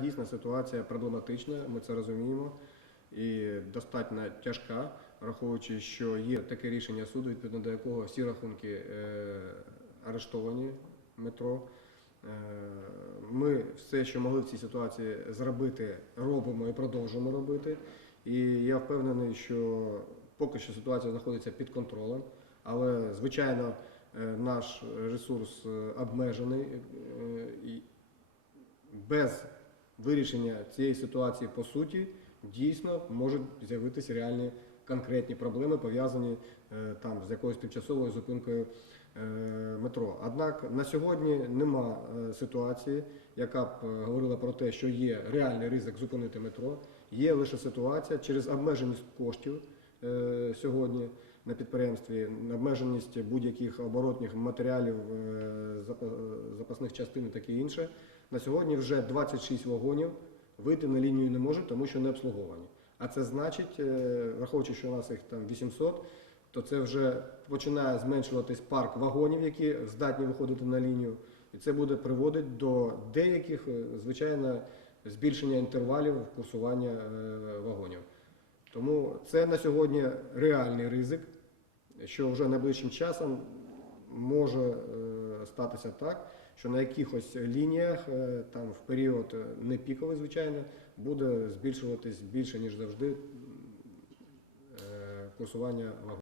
Дійсно, ситуація проблематична, ми це розуміємо, і достатньо тяжка, враховуючи, що є таке рішення суду, відповідно до якого всі рахунки е, арештовані метро. Е, Ми все, що могли в цій ситуації зробити, робимо і продовжуємо робити. І я впевнений, що поки що ситуація знаходиться під контролем, але звичайно е, наш ресурс обмежений без вирішення цієї ситуації по суті дійсно можуть з'явитися реальні конкретні проблеми, пов'язані е, там з якоюсь тимчасовою зупинкою е, метро. Однак на сьогодні нема е, ситуації, яка б говорила про те, що є реальний ризик зупинити метро. Є лише ситуація через обмеженість коштів сьогодні на підприємстві, обмеженість будь-яких оборотних матеріалів, е, е, запасних частин і таке інше. На сьогодні вже 26 вагонів вийти на лінію не можуть, тому що не обслуговані. А це значить, е, враховуючи, що у нас їх там 800, то це вже починає зменшуватись парк вагонів, які здатні виходити на лінію. І це буде приводити до деяких, звичайно, збільшення інтервалів курсування вагонів. Тому це на сьогодні реальний ризик, що вже найближчим часом може е, статися так, що на якихось лініях, е, там в період не піковий, звичайно, буде збільшуватись більше, ніж завжди, е, курсування вагонів.